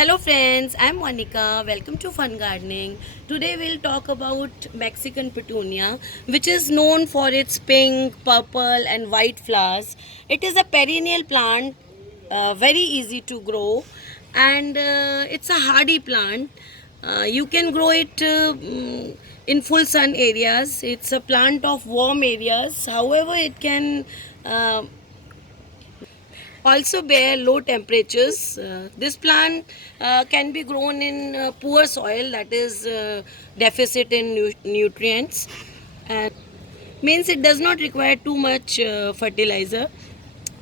Hello friends, I'm Monica. Welcome to Fun Gardening. Today we'll talk about Mexican Petunia, which is known for its pink, purple and white flowers. It is a perennial plant, very easy to grow, and it's a hardy plant. You can grow it in full sun areas. It's a plant of warm areas. However, it can also bear low temperatures. This plant can be grown in poor soil, that is deficit in nutrients, and means it does not require too much fertilizer,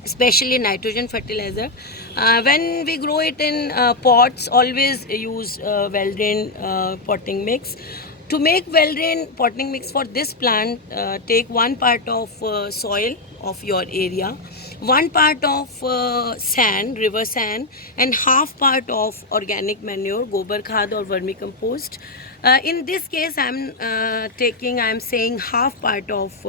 especially nitrogen fertilizer. When we grow it in pots, always use well drained potting mix. To make well drained potting mix for this plant, take one part of soil of your area, one part of sand, river sand, and half part of organic manure, gobar khad or vermicompost. In this case, I'm saying half part of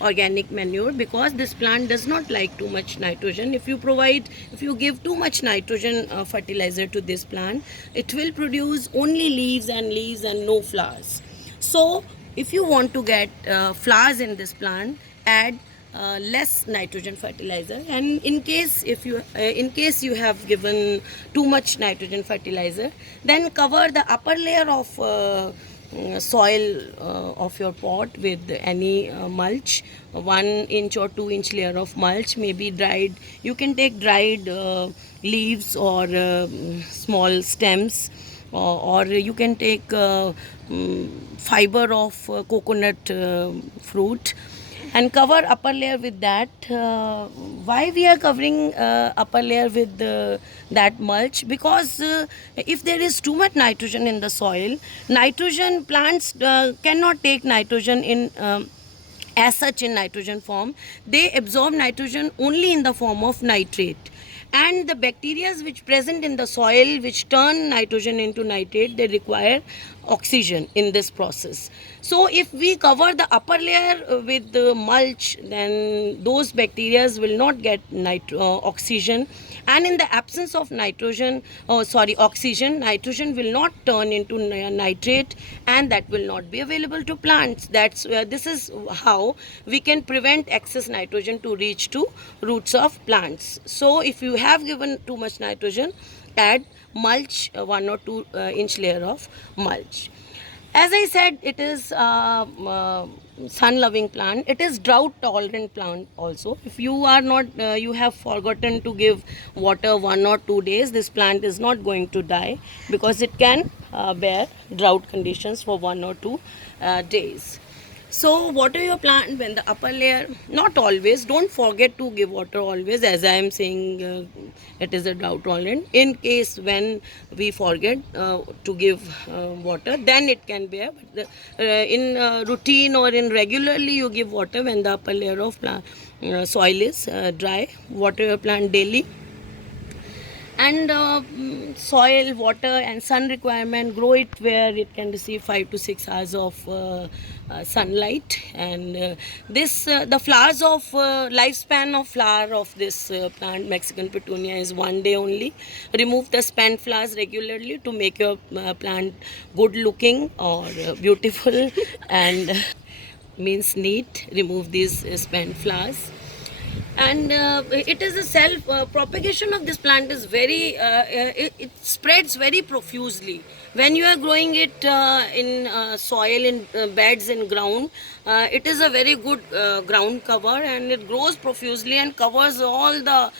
organic manure, because this plant does not like too much nitrogen. If you give too much nitrogen fertilizer to this plant, it will produce only leaves and no flowers. So if you want to get flowers in this plant, add less nitrogen fertilizer. And in case you have given too much nitrogen fertilizer, then cover the upper layer of soil of your pot with any mulch, 1 inch or 2 inch layer of mulch, maybe dried. You can take dried leaves or small stems, or you can take fiber of coconut fruit, and cover upper layer with that. Why we are covering upper layer with that mulch? Because if there is too much nitrogen in the soil, nitrogen plants cannot take nitrogen in as such in nitrogen form. They absorb nitrogen only in the form of nitrate, and the bacteria which present in the soil, which turn nitrogen into nitrate, they require oxygen in this process. So if we cover the upper layer with the mulch, then those bacteria will not get oxygen, and in the absence of oxygen, nitrogen will not turn into nitrate, and that will not be available to plants. This is how we can prevent excess nitrogen to reach to roots of plants. So if you have given too much nitrogen, add mulch, 1 or 2 inch layer of mulch. As I said, it is sun loving plant. It is drought tolerant plant also. If you are not you have forgotten to give water 1 or 2 days, this plant is not going to die, because it can bear drought conditions for 1 or 2 days. So water your plant when the upper layer, not always, don't forget to give water always, as I am saying it is a drought tolerant. In case when we forget to give water, then it can bear. But in routine or in regularly, you give water when the upper layer of soil is dry. Water your plant daily. And soil, water and sun requirement, grow it where it can receive 5 to 6 hours of sunlight. And the flowers of lifespan of flower of this plant, Mexican Petunia, is 1 day only. Remove the spent flowers regularly to make your plant good looking or beautiful and means neat. Remove these spent flowers. And it is a self propagation of this plant is very it spreads very profusely. When you are growing it in soil, in beds in ground, it is a very good ground cover, and it grows profusely and covers all the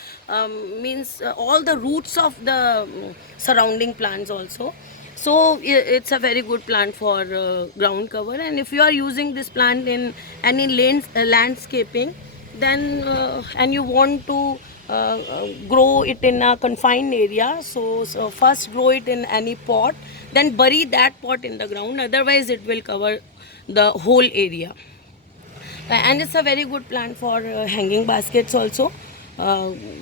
all the roots of the surrounding plants also. So it's a very good plant for ground cover. And if you are using this plant in any landscaping, then and you want to grow it in a confined area, so first grow it in any pot, then bury that pot in the ground, otherwise it will cover the whole area. And it's a very good plant for hanging baskets also,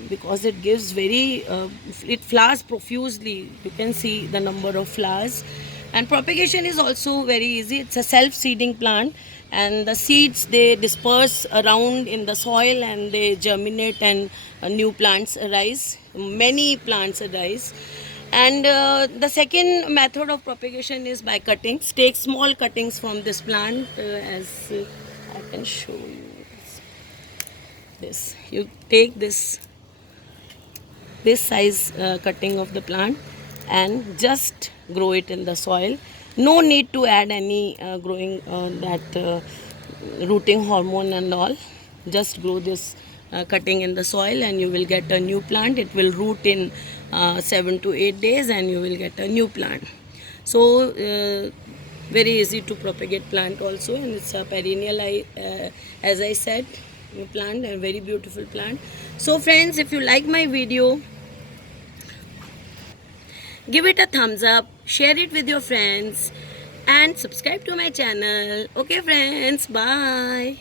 because it gives it flowers profusely. You can see the number of flowers, and propagation is also very easy. It's a self-seeding plant, and the seeds, they disperse around in the soil and they germinate, and new plants arise, many plants arise. And the second method of propagation is by cuttings. Take small cuttings from this plant, as I can show you. This you take this size cutting of the plant and just grow it in the soil. No need to add any growing that rooting hormone and all. Just grow this cutting in the soil and you will get a new plant. It will root in 7 to 8 days and you will get a new plant. So very easy to propagate plant also, and it's a perennial, as I said, plant, a very beautiful plant. So friends, if you like my video, give it a thumbs up, share it with your friends, and subscribe to my channel. Okay friends, bye.